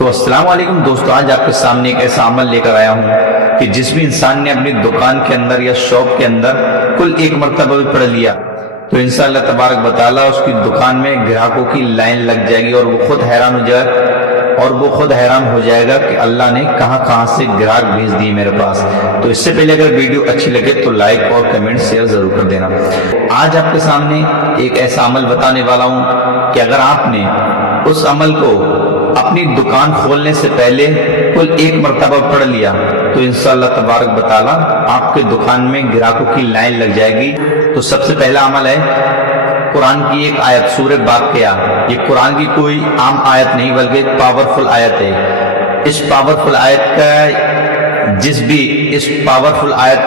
تو السلام علیکم دوستو، آج آپ کے سامنے ایک ایسا عمل لے کر آیا ہوں کہ جس بھی انسان نے اپنی دکان کے اندر یا شاپ کے اندر کل ایک مرتبہ بھی پڑھ لیا تو انشاءاللہ تبارک و تعالیٰ اس کی دکان میں گراہکوں کی لائن لگ جائے گی اور وہ خود حیران ہو جائے گا کہ اللہ نے کہاں سے گراہک بھیج دیے میرے پاس۔ تو اس سے پہلے اگر ویڈیو اچھی لگے تو لائک اور کمنٹ شیئر ضرور کر دینا۔ آج آپ کے سامنے ایک ایسا عمل بتانے والا ہوں کہ اگر آپ نے اس عمل کو اپنی دکان کھولنے سے پہلے کل ایک مرتبہ پڑھ لیا تو انشاءاللہ تبارک و تعالیٰ آپ کے دکان میں گراہکوں کی لائن لگ جائے گی۔ تو سب سے پہلا عمل ہے قرآن کی ایک آیت سورہ واقعہ۔ یہ قرآن کی کوئی عام آیت نہیں بلکہ پاورفل آیت ہے۔ اس پاورفل آیت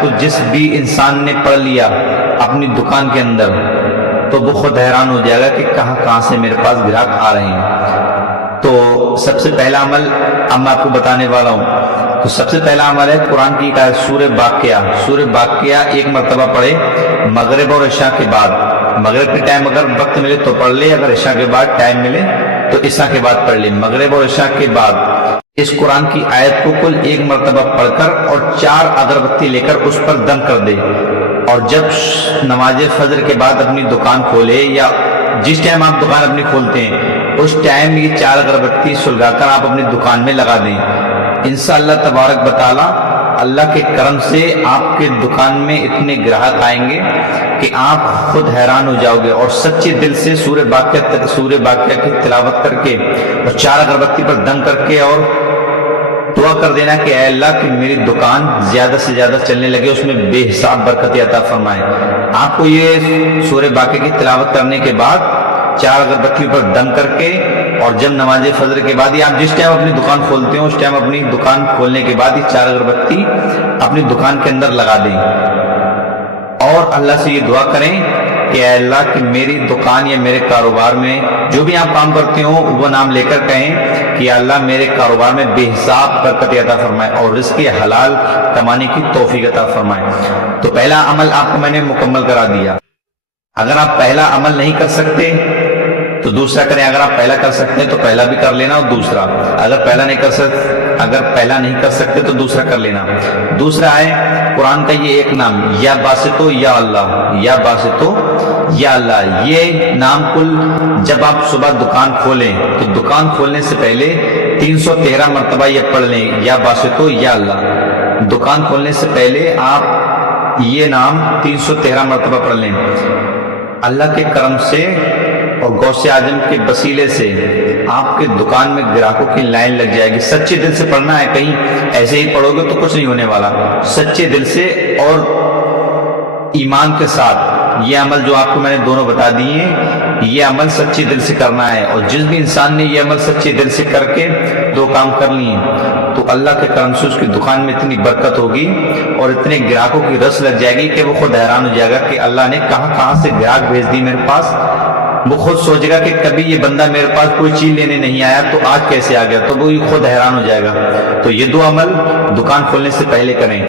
کو جس بھی انسان نے پڑھ لیا اپنی دکان کے اندر تو وہ خود حیران ہو جائے گا کہ کہاں سے میرے پاس گراہک آ رہے ہیں۔ تو سب سے پہلا عمل اب میں آپ کو بتانے والا ہوں۔ تو سب سے پہلا عمل ہے قرآن کی آیت سورہ واقعہ ایک مرتبہ پڑھے مغرب اور عشاء کے بعد۔ مغرب کے ٹائم اگر وقت ملے تو پڑھ لے، اگر عشاء کے بعد ٹائم ملے تو عشاء کے بعد پڑھ لے۔ مغرب اور عشاء کے بعد اس قرآن کی آیت کو کل ایک مرتبہ پڑھ کر اور 4 اگربتی لے کر اس پر دم کر دے، اور جب نماز فجر کے بعد اپنی دکان کھولے یا جس ٹائم آپ دکان اپنی کھولتے ہیں اس ٹائم یہ 4 اگربتی سلگا کر آپ اپنی دکان میں لگا دیں۔ انشاءاللہ تبارک و تعالیٰ اللہ کے کرم سے آپ کے دکان میں اتنے گراہک آئیں گے کہ آپ خود حیران ہو جاؤ گے، اور سچے دل سے سورہ واقعہ کی تلاوت کر کے اور 4 اگربتی پر دم کر کے اور دعا کر دینا کہ اے اللہ کہ میری دکان زیادہ سے زیادہ چلنے لگے، اس میں بے حساب برکت عطا فرمائے۔ آپ کو یہ سورہ واقعہ کی تلاوت کرنے کے بعد 4 اگربتی پر دم کر کے اور جب نماز فجر کے بعد یا آپ جس ٹائم اپنی دکان کھولتے ہیں اس ٹائم اپنی دکان کھولنے کے بعد یہ 4 اگربتی اپنی دکان کے اندر لگا دیں، اور اللہ سے یہ دعا کریں کہ اے اللہ کہ میری دکان یا میرے کاروبار میں جو بھی آپ کام کرتے ہو وہ نام لے کر کہیں کہ اللہ میرے کاروبار میں بے حساب برکت عطا فرمائے اور رزق حلال کمانے کی توفیق عطا فرمائے۔ تو پہلا عمل آپ کو میں نے مکمل کرا دیا۔ اگر آپ پہلا عمل نہیں کر سکتے تو دوسرا کریں، اگر آپ پہلا کر سکتے ہیں تو پہلا بھی کر لینا اور دوسرا، اگر پہلا نہیں کر سکتے تو دوسرا کر لینا۔ دوسرا ہے قرآن کا یہ ایک نام یا باسطو یا اللہ، یہ نام کل جب آپ صبح دکان کھولیں تو دکان کھولنے سے پہلے 313 مرتبہ یہ پڑھ لیں یا باسطو یا اللہ۔ دکان کھولنے سے پہلے آپ یہ نام 313 مرتبہ پڑھ لیں۔ اللہ کے کرم سے اور غوث اعظم کے وسیلے سے آپ کے دکان میں گراہکوں کی لائن لگ جائے گی۔ سچے دل سے پڑھنا ہے، کہیں ایسے ہی پڑھو گے تو کچھ نہیں ہونے والا۔ سچے دل سے اور ایمان کے ساتھ یہ عمل جو آپ کو میں نے دونوں بتا دیے ہیں، یہ عمل سچے دل سے کرنا ہے، اور جس بھی انسان نے یہ عمل سچے دل سے کر کے 2 کام کر لیے تو اللہ کے کرم سے اس کی دکان میں اتنی برکت ہوگی اور اتنے گراہکوں کی رس لگ جائے گی کہ وہ خود حیران ہو جائے گا کہ اللہ نے کہاں سے گراہک بھیج دی میرے پاس۔ وہ خود سوچے گا کہ کبھی یہ بندہ میرے پاس کوئی چیز لینے نہیں آیا تو آج کیسے آ گیا، تو وہ خود حیران ہو جائے گا۔ تو یہ 2 عمل دکان کھولنے سے پہلے کریں۔